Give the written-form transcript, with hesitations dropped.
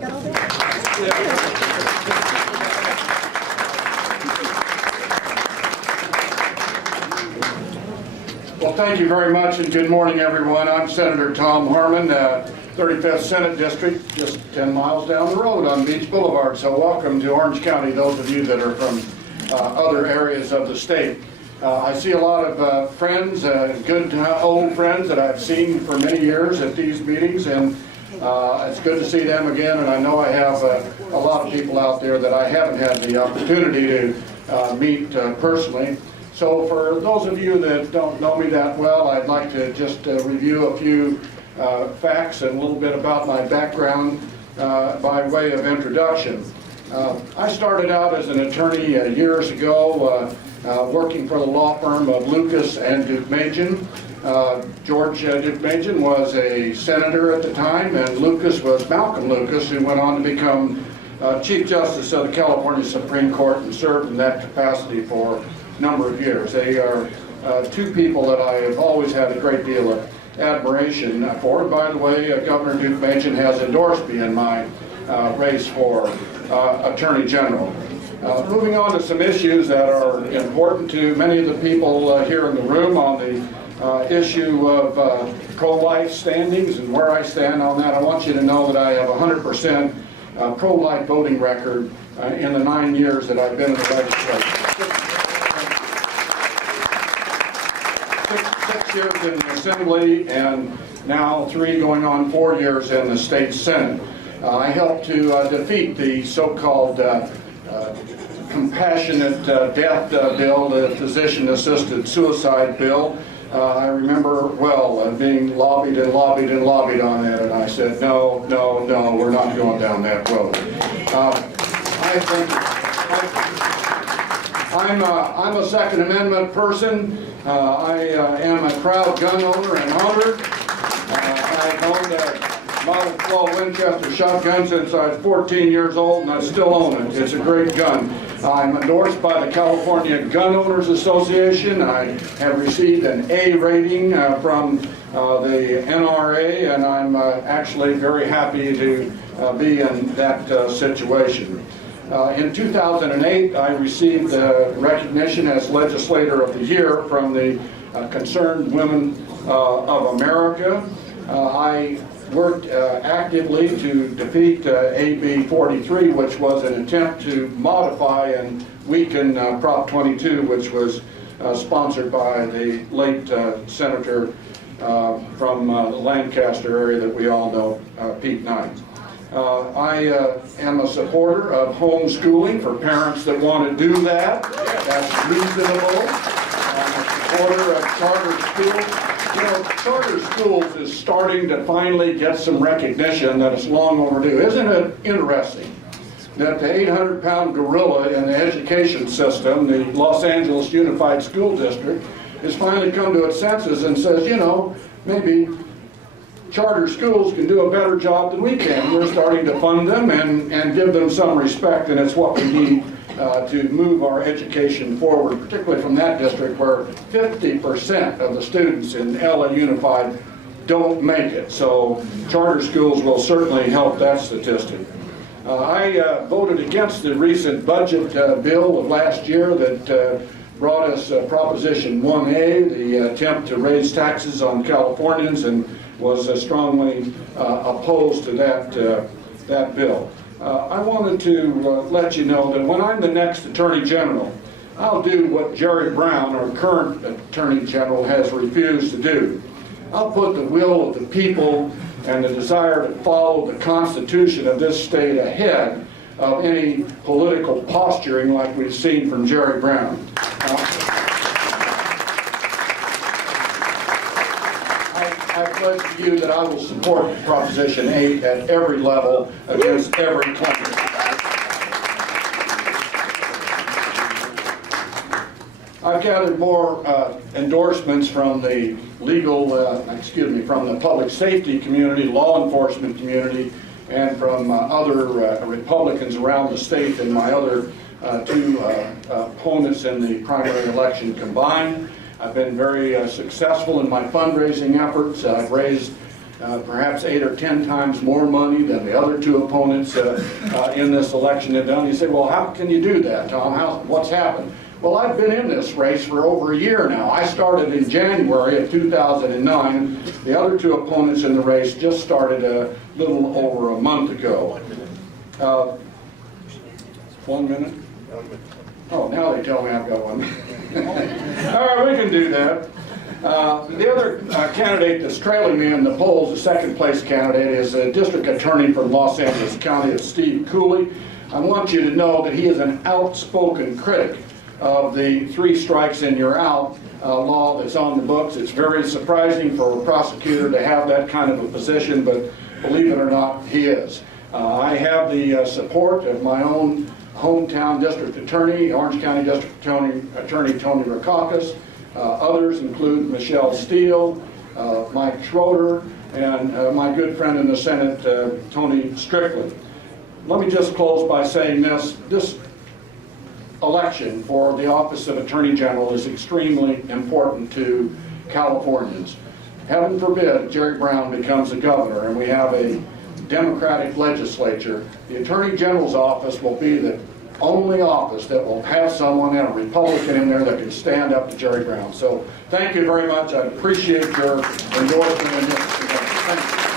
Well, thank you very much, and good morning, everyone. I'm Senator Tom Harmon, 35th Senate District, just 10 miles down the road on Beach Boulevard. So welcome to Orange County, those of you that are from other areas of the state. I see a lot of friends, good old friends that I've seen for many years at these meetings, and it's good to see them again. And I know I have a lot of people out there that I haven't had the opportunity to meet personally. So for those of you that don't know me that well, I'd like to just review a few facts and a little bit about my background by way of introduction. I started out as an attorney years ago, working for the law firm of Lucas and Deukmejian. George Deukmejian was a senator at the time, and Lucas was Malcolm Lucas, who went on to become Chief Justice of the California Supreme Court and served in that capacity for number of years. They are two people that I have always had a great deal of admiration for. And by the way, Governor Deukmejian has endorsed me in my race for Attorney General. Moving on to some issues that are important to many of the people here in the room on the issue of pro-life standings and where I stand on that. I want you to know that I have a 100% pro-life voting record in the 9 years that I've been in the legislature. 6 years in the Assembly, and now 3 going on 4 years in the state Senate. I helped to defeat the so-called compassionate death bill, the physician-assisted suicide bill. I remember well being lobbied and lobbied and lobbied on that, and I said, no, no, no, we're not going down that road. I think I'm a Second Amendment person. I am a proud gun owner and honored. I've owned a Model 12 Winchester shotgun since I was 14 years old, and I still own it. It's a great gun. I'm endorsed by the California Gun Owners Association. I have received an A rating from the NRA, and I'm actually very happy to be in that situation. In 2008, I received recognition as Legislator of the Year from the Concerned Women of America. I worked actively to defeat AB 43, which was an attempt to modify and weaken Prop 22, which was sponsored by the late Senator from the Lancaster area that we all know, Pete Knight. I am a supporter of homeschooling for parents that want to do that. That's reasonable. I'm a supporter of charter schools. You know, charter schools is starting to finally get some recognition that it's long overdue. Isn't it interesting that the 800-pound gorilla in the education system, the Los Angeles Unified School District, has finally come to its senses and says, you know, maybe charter schools can do a better job than we can. We're starting to fund them and give them some respect, and it's what we need to move our education forward, particularly from that district where 50% of the students in LA Unified don't make it. So charter schools will certainly help that statistic. I voted against the recent budget bill of last year that brought us Proposition 1A, the attempt to raise taxes on Californians, and was strongly opposed to that bill. I wanted to let you know that when I'm the next Attorney General, I'll do what Jerry Brown, our current Attorney General, has refused to do. I'll put the will of the people and the desire to follow the Constitution of this state ahead of any political posturing like we've seen from Jerry Brown. I pledge to you that I will support Proposition 8 at every level against every claim. I've gathered more endorsements from the from the public safety community, law enforcement community, and from other Republicans around the state than my other two opponents in the primary election combined. I've been very successful in my fundraising efforts. I've raised perhaps 8 or 10 times more money than the other two opponents in this election have done. You say, well, how can you do that, Tom? What's happened? Well, I've been in this race for over a year now. I started in January of 2009. The other two opponents in the race just started a little over a month ago. 1 minute? Oh, now they tell me I've got 1 minute. All right, we can do that. The other candidate that's trailing me in the polls, the second place candidate, is a district attorney from Los Angeles County, it's Steve Cooley. I want you to know that he is an outspoken critic of the 3 strikes and you're out law that's on the books. It's very surprising for a prosecutor to have that kind of a position, but believe it or not, he is. I have the support of my own hometown district attorney, Orange County District Attorney Tony Rackauckas. Others include Michelle Steele, Mike Schroeder, and my good friend in the Senate, Tony Strickland. Let me just close by saying this election for the office of Attorney General is extremely important to Californians. Heaven forbid Jerry Brown becomes the governor and we have a Democratic legislature. The Attorney General's office will be the only office that will have someone and a Republican in there that can stand up to Jerry Brown. So thank you very much. I appreciate your endorsement in this. Thank you.